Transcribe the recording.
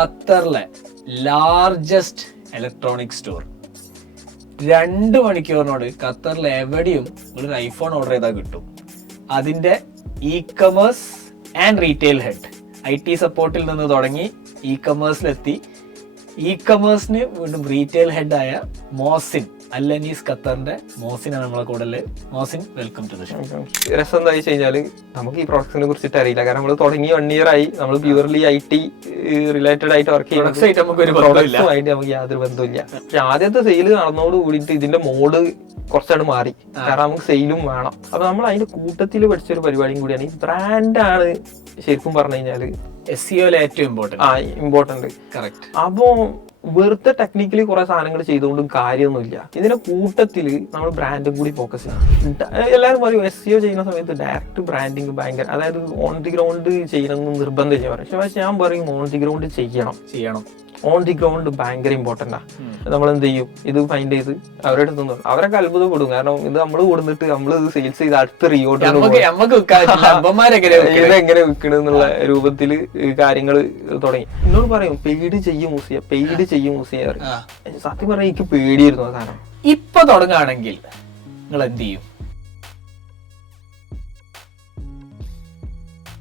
ഖത്തറിലെ largest electronic store. 2 മണിക്കൂറിനോട് ഖത്തറിൽ എവിടെയും ഒരു ഐഫോൺ ഓർഡർ ചെയ്താൽ കിട്ടും. അതിന്റെ e-commerce and retail head, IT സപ്പോർട്ടിൽ നിന്ന് തുടങ്ങി ഇ-കൊമേഴ്സിലെത്തി. ഇ-കൊമേഴ്സിന് വീണ്ടും റീറ്റെയിൽ ഹെഡായ മോസിൻ അല്ലനീസ് ഖത്തറിന്റെ മോസിനാണ് നമ്മളെ കൂടെ. Mohsin, welcome to the show. രസം എന്താ വെച്ച് കഴിഞ്ഞാല് നമുക്ക് ഈ പ്രോഡക്ട്സിനെ കുറിച്ചിട്ട് അറിയില്ല. കാരണം നമ്മൾ തുടങ്ങി 1 year ആയി. നമ്മൾ പ്യൂർലി IT റിലേറ്റഡ് ആയിട്ട് വർക്ക് ചെയ്യുന്നത് നമുക്ക് യാതൊരു ബന്ധമില്ല. പക്ഷെ ആദ്യത്തെ സെയിൽ നടന്നോട് കൂടിയിട്ട് ഇതിന്റെ മോഡ് കുറച്ചാണ് മാറി. കാരണം നമുക്ക് സെയിലും വേണം. അപ്പൊ നമ്മൾ അതിന്റെ കൂട്ടത്തിൽ പഠിച്ചൊരു പരിപാടിയും കൂടിയാണ് ഈ ബ്രാൻഡാണ്. ശരിക്കും പറഞ്ഞു കഴിഞ്ഞാല് SEO ഏറ്റവും ഇമ്പോർട്ടന്റ്. കറക്റ്റ്. അപ്പോ വെറുതെ ടെക്നിക്കലി കുറെ സാധനങ്ങൾ ചെയ്തുകൊണ്ടും കാര്യമൊന്നുമില്ല. ഇതിന്റെ കൂട്ടത്തില് നമ്മൾ ബ്രാൻഡും കൂടി ഫോക്കസ് ചെയ്യണം. എല്ലാവരും പറയും SEO ചെയ്യുന്ന സമയത്ത് ഡയറക്റ്റ് ബ്രാൻഡിങ് ഭയങ്കര, അതായത് ഓൺ ദി ഗ്രൗണ്ട് ചെയ്യണമെന്ന് നിർബന്ധം പറയും. പക്ഷെ ഞാൻ പറയും ഓൺ ദി ഗ്രൗണ്ട് ചെയ്യണം. ഓൺ ദി ഗ്രൗണ്ട് ഭയങ്കര ഇമ്പോർട്ടന്റ് ആ. നമ്മൾ എന്ത് ചെയ്യും, ഇത് ഫൈൻഡ് ചെയ്ത് അവരുടെ അടുത്ത് അവരൊക്കെ അത്ഭുതപ്പെടും. കാരണം ഇത് നമ്മൾ കൊടുത്തിട്ട് നമ്മൾ ഇത് സെയിൽസ് ചെയ്ത് അടുത്ത റിയോട്ട് ഇതെങ്ങനെ വിൽക്കണെന്നുള്ള രൂപത്തില് കാര്യങ്ങൾ തുടങ്ങി. എന്നോട് പറയും പെയ്ഡ് ചെയ്യും മൂസിയ. സത്യം പറഞ്ഞാൽ എനിക്ക് പേടിയായിരുന്നു ആ സാധനം. ഇപ്പൊ തുടങ്ങുകയാണെങ്കിൽ നിങ്ങൾ എന്ത് ചെയ്യും?